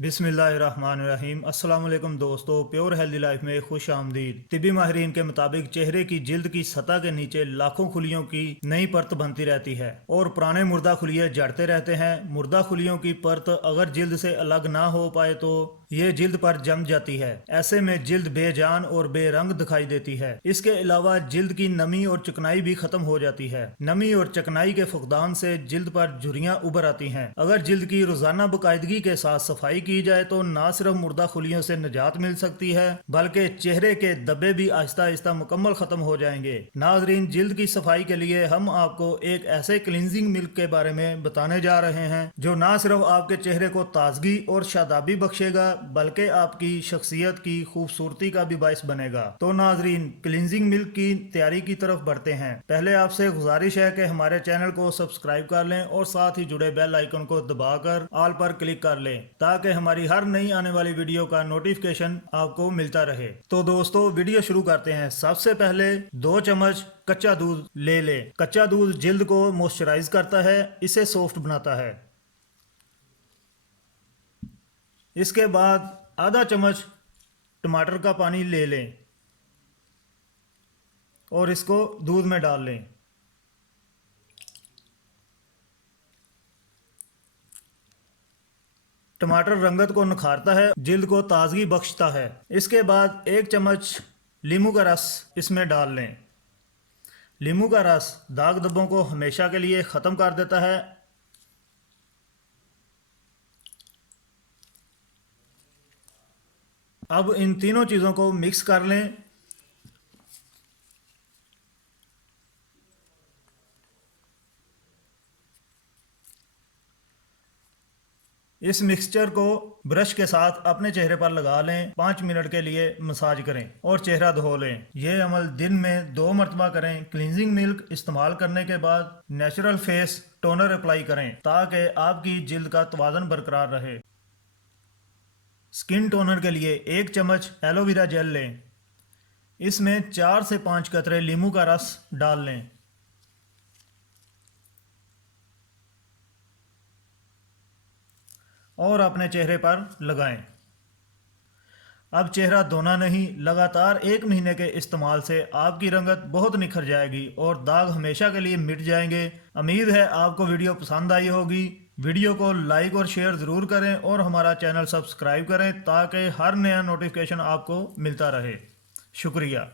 बिस्मिल्लाहिर्रहमानिर्रहीम। अस्सलाम वालेकुम दोस्तों, प्योर हेल्दी लाइफ में खुश आमदीद। तिबी माहिरीन के मुताबिक चेहरे की जिल्द की सतह के नीचे लाखों खुलियों की नई परत बनती रहती है और पुराने मुर्दा खुलिये जड़ते रहते हैं। मुर्दा खुलियों की परत अगर जिल्द से अलग ना हो पाए तो ये जिल्द पर जम जाती है। ऐसे में जिल्द बेजान और बेरंग दिखाई देती है। इसके अलावा जिल्द की नमी और चिकनाई भी खत्म हो जाती है। नमी और चिकनाई के फुकदान से जिल्द पर झुर्रियां उभर आती हैं। अगर जिल्द की रोजाना बाकायदगी के साथ सफाई की जाए तो न सिर्फ मुर्दा खुलियों से निजात मिल सकती है बल्कि चेहरे के धब्बे भी आहिस्ता आहिस्ता मुकम्मल खत्म हो जाएंगे। नाजरीन, जिल्द की सफाई के लिए हम आपको एक ऐसे क्लींजिंग मिल्क के बारे में बताने जा रहे हैं जो न सिर्फ आपके चेहरे को ताजगी और शादाबी बख्शेगा बल्कि आपकी शख्सियत की खूबसूरती का भी बाइस बनेगा। तो नाजरीन, क्लींजिंग मिल्क की तैयारी की तरफ बढ़ते हैं। पहले आपसे गुजारिश है कि हमारे चैनल को सब्सक्राइब कर लें और साथ ही जुड़े बेल आइकन को दबाकर ऑल पर क्लिक कर लें ताकि हमारी हर नई आने वाली वीडियो का नोटिफिकेशन आपको मिलता रहे। तो दोस्तों, वीडियो शुरू करते हैं। सबसे पहले 2 चम्मच कच्चा दूध ले लें। कच्चा दूध जिल्द को मॉइस्चराइज करता है, इसे सॉफ्ट बनाता है। इसके बाद आधा चम्मच टमाटर का पानी ले लें और इसको दूध में डाल लें। टमाटर रंगत को निखारता है, जिल्द को ताजगी बख्शता है। इसके बाद 1 चम्मच लीमू का रस इसमें डाल लें। लीमू का रस दाग धब्बों को हमेशा के लिए ख़त्म कर देता है। अब इन तीनों चीज़ों को मिक्स कर लें। इस मिक्सचर को ब्रश के साथ अपने चेहरे पर लगा लें। 5 मिनट के लिए मसाज करें और चेहरा धो लें। यह अमल दिन में 2 मरतबा करें। क्लींजिंग मिल्क इस्तेमाल करने के बाद नेचुरल फेस टोनर अप्लाई करें ताकि आपकी जिल्द का तवाज़ुन बरकरार रहे। स्किन टोनर के लिए 1 चम्मच एलोवेरा जेल लें। इसमें 4 से 5 कतरे लीमू का रस डाल लें। और अपने चेहरे पर लगाएं। अब चेहरा धोना नहीं, लगातार 1 महीने के इस्तेमाल से आपकी रंगत बहुत निखर जाएगी और दाग हमेशा के लिए मिट जाएंगे। उम्मीद है आपको वीडियो पसंद आई होगी। वीडियो को लाइक और शेयर ज़रूर करें और हमारा चैनल सब्सक्राइब करें ताकि हर नया नोटिफिकेशन आपको मिलता रहे। शुक्रिया।